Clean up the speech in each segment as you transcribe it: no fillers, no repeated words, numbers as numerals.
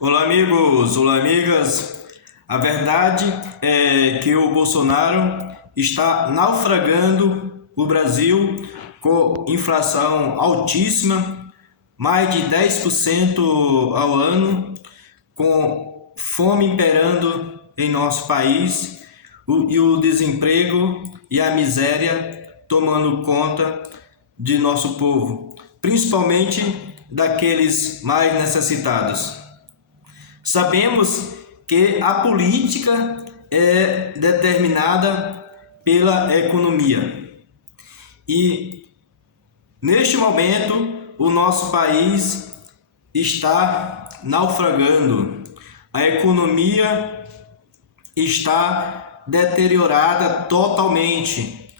Olá, amigos, olá, amigas. A verdade é que o Bolsonaro está naufragando o Brasil com inflação altíssima, mais de 10% ao ano, com fome imperando em nosso país e o desemprego e a miséria tomando conta de nosso povo, principalmente daqueles mais necessitados. Sabemos que a política é determinada pela economia e, neste momento, o nosso país está naufragando. A economia está deteriorada totalmente,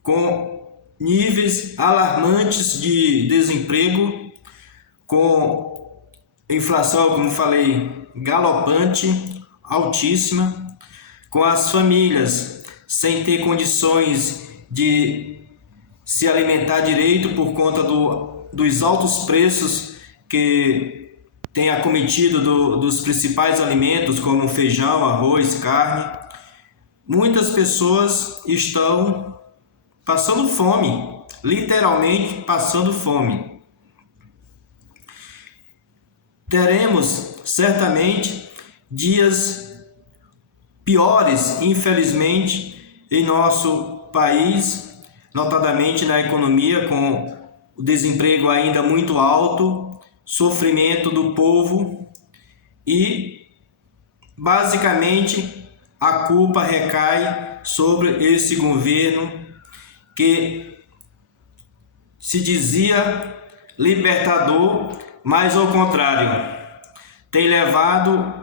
com níveis alarmantes de desemprego, com inflação, como falei, galopante, altíssima, com as famílias sem ter condições de se alimentar direito por conta dos altos preços que tem acometido dos principais alimentos, como feijão, arroz, carne. Muitas pessoas estão passando fome, literalmente passando fome. Teremos certamente dias piores, infelizmente, em nosso país, notadamente na economia, com o desemprego ainda muito alto, sofrimento do povo e, basicamente, a culpa recai sobre esse governo que se dizia libertador, mas ao contrário, tem levado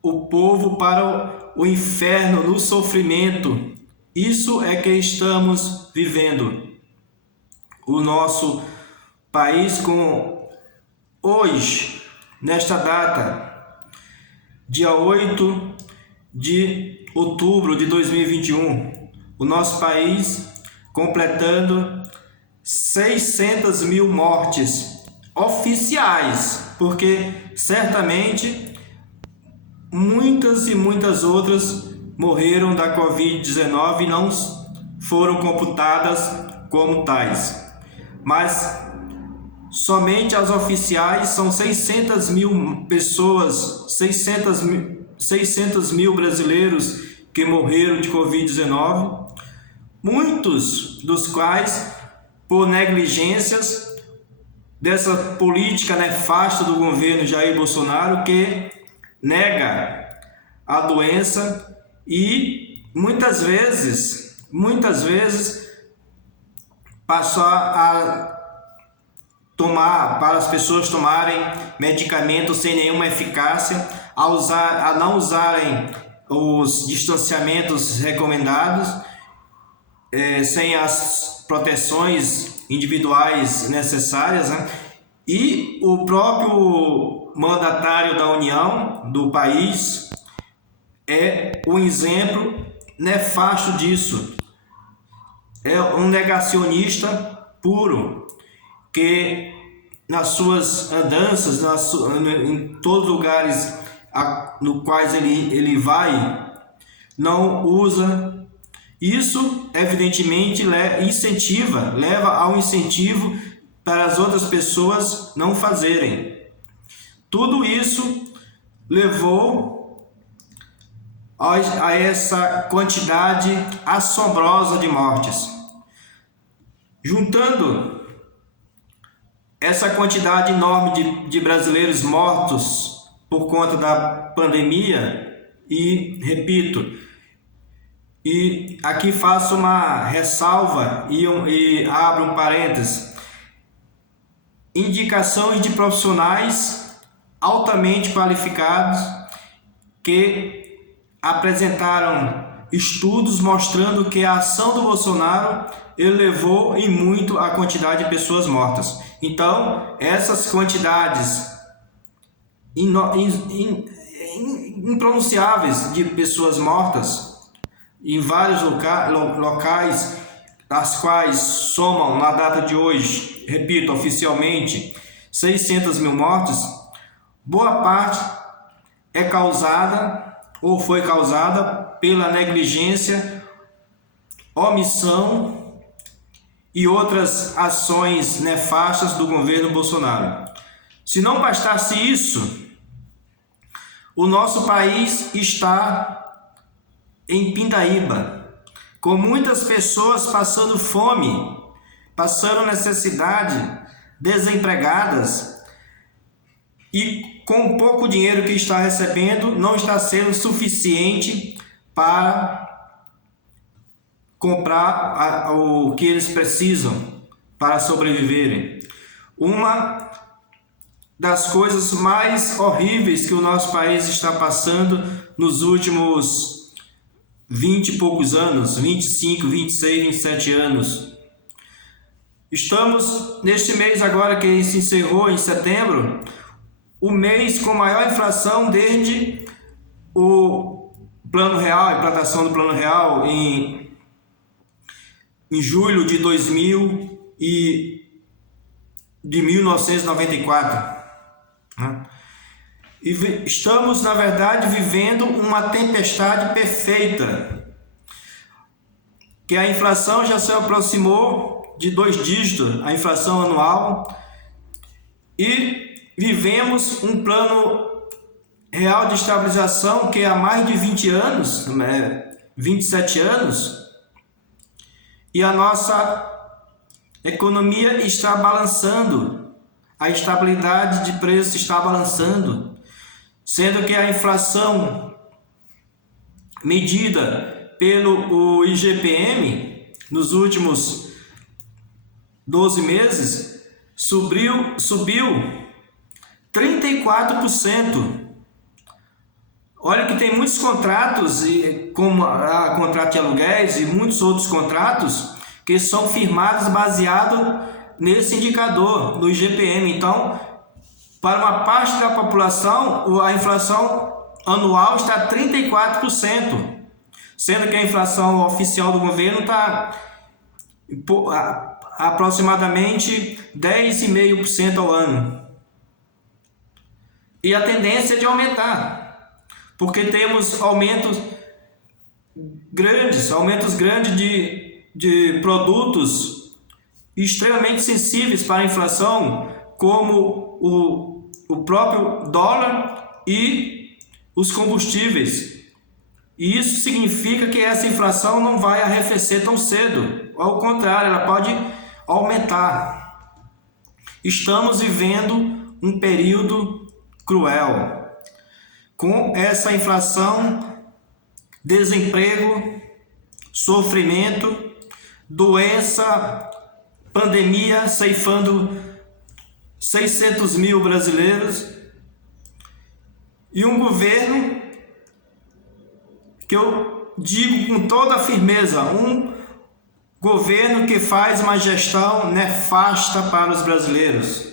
o povo para o inferno no sofrimento. Isso é que estamos vivendo. O nosso país, com hoje, nesta data, dia 8 de outubro de 2021, o nosso país completando 600 mil mortes oficiais, porque certamente muitas e muitas outras morreram da Covid-19 e não foram computadas como tais. Mas somente as oficiais são 600 mil pessoas, 600 mil brasileiros que morreram de Covid-19, muitos dos quais por negligências dessa política nefasta do governo Jair Bolsonaro, que nega a doença e muitas vezes passou a tomar, para as pessoas tomarem medicamentos sem nenhuma eficácia, a não usarem os distanciamentos recomendados, sem as proteções individuais necessárias, né? E o próprio mandatário da União, do país, é um exemplo nefasto disso. É um negacionista puro, que nas suas andanças, em todos os lugares no quais ele vai, não usa. Isso, evidentemente, leva ao incentivo para as outras pessoas não fazerem. Tudo isso levou a essa quantidade assombrosa de mortes. Juntando essa quantidade enorme de brasileiros mortos por conta da pandemia, e, repito, e aqui faço uma ressalva e abro um parênteses. Indicações de profissionais altamente qualificados que apresentaram estudos mostrando que a ação do Bolsonaro elevou em muito a quantidade de pessoas mortas. Então, essas quantidades impronunciáveis de pessoas mortas em vários locais, as quais somam na data de hoje, repito, oficialmente, 600 mil mortes, boa parte é causada ou foi causada pela negligência, omissão e outras ações nefastas do governo Bolsonaro. Se não bastasse isso, o nosso país está em pindaíba, com muitas pessoas passando fome, passando necessidade, desempregadas, e com o pouco dinheiro que está recebendo não está sendo suficiente para comprar o que eles precisam para sobreviverem. Uma das coisas mais horríveis que o nosso país está passando nos últimos 20 e poucos anos, 25, 26, 27 anos. Estamos neste mês agora que se encerrou em setembro, o mês com maior inflação desde o Plano Real, a implantação do Plano Real em julho de 1994. E estamos, na verdade, vivendo uma tempestade perfeita, que a inflação já se aproximou de 2 dígitos, a inflação anual, e vivemos um plano real de estabilização que há mais de 20 anos, 27 anos, e a nossa economia está balançando, a estabilidade de preço está balançando, sendo que a inflação medida pelo IGPM nos últimos 12 meses subiu 34%. Olha que tem muitos contratos, como a contrato de aluguéis e muitos outros contratos, que são firmados baseado nesse indicador, no IGPM. Então, para uma parte da população, a inflação anual está 34%, sendo que a inflação oficial do governo está aproximadamente 10,5% ao ano. E a tendência é de aumentar, porque temos aumentos grandes de produtos extremamente sensíveis para a inflação, como o próprio dólar e os combustíveis. E isso significa que essa inflação não vai arrefecer tão cedo. Ao contrário, ela pode aumentar. Estamos vivendo um período cruel, com essa inflação, desemprego, sofrimento, doença, pandemia ceifando 600 mil brasileiros, e um governo que eu digo com toda a firmeza, um governo que faz uma gestão nefasta para os brasileiros.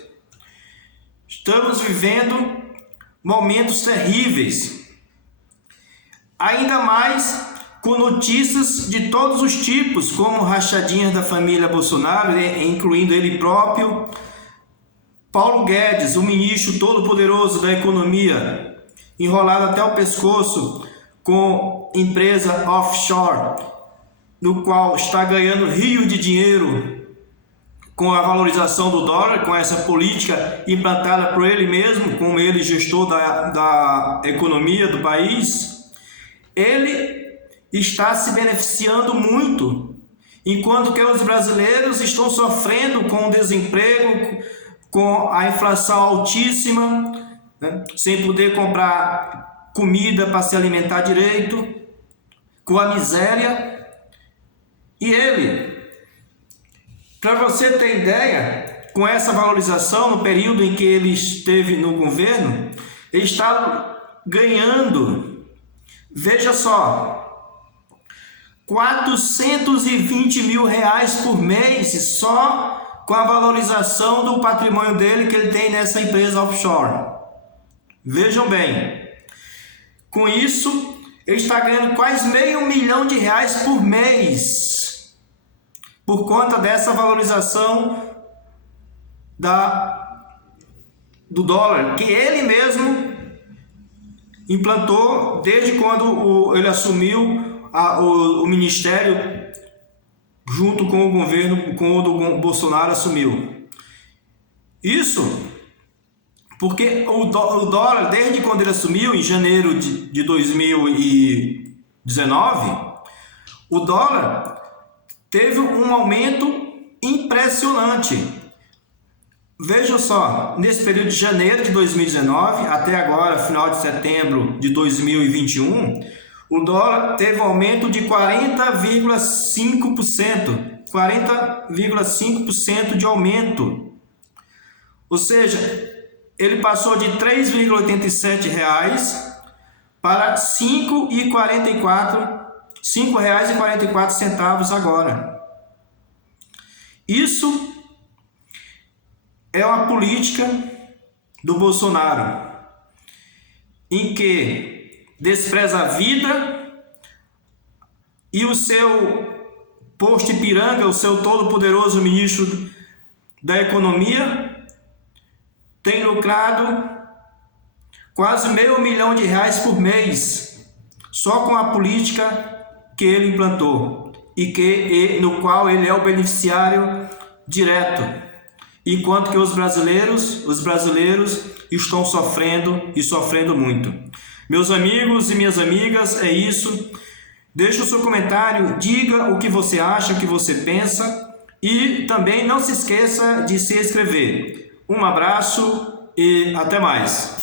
Estamos vivendo momentos terríveis, ainda mais com notícias de todos os tipos, como rachadinhas da família Bolsonaro, incluindo ele próprio, Paulo Guedes, o ministro todo-poderoso da economia, enrolado até o pescoço com empresa offshore, no qual está ganhando rio de dinheiro com a valorização do dólar, com essa política implantada por ele mesmo, como ele gestor da economia do país. Ele está se beneficiando muito, enquanto que os brasileiros estão sofrendo com o desemprego, com a inflação altíssima, né? Sem poder comprar comida para se alimentar direito, com a miséria. E ele, para você ter ideia, com essa valorização no período em que ele esteve no governo, ele está ganhando, veja só, R$420 mil por mês só com a valorização do patrimônio dele que ele tem nessa empresa offshore. Vejam bem, com isso ele está ganhando quase R$500 mil por mês, por conta dessa valorização do dólar, que ele mesmo implantou desde quando ele assumiu o ministério, junto com o governo, quando o Bolsonaro assumiu. Isso porque o dólar, desde quando ele assumiu, em janeiro de 2019, o dólar teve um aumento impressionante. Vejam só, nesse período de janeiro de 2019 até agora, final de setembro de 2021, o dólar teve um aumento de 40,5%. 40,5% de aumento. Ou seja, ele passou de R$ 3,87 para R$ 5,44 agora. Isso é uma política do Bolsonaro, em que despreza a vida e o seu posto Ipiranga, o seu todo-poderoso ministro da Economia, tem lucrado quase R$500 mil por mês, só com a política que ele implantou no qual ele é o beneficiário direto. Enquanto que os brasileiros estão sofrendo e sofrendo muito. Meus amigos e minhas amigas, é isso. Deixe o seu comentário, diga o que você acha, o que você pensa, e também não se esqueça de se inscrever. Um abraço e até mais.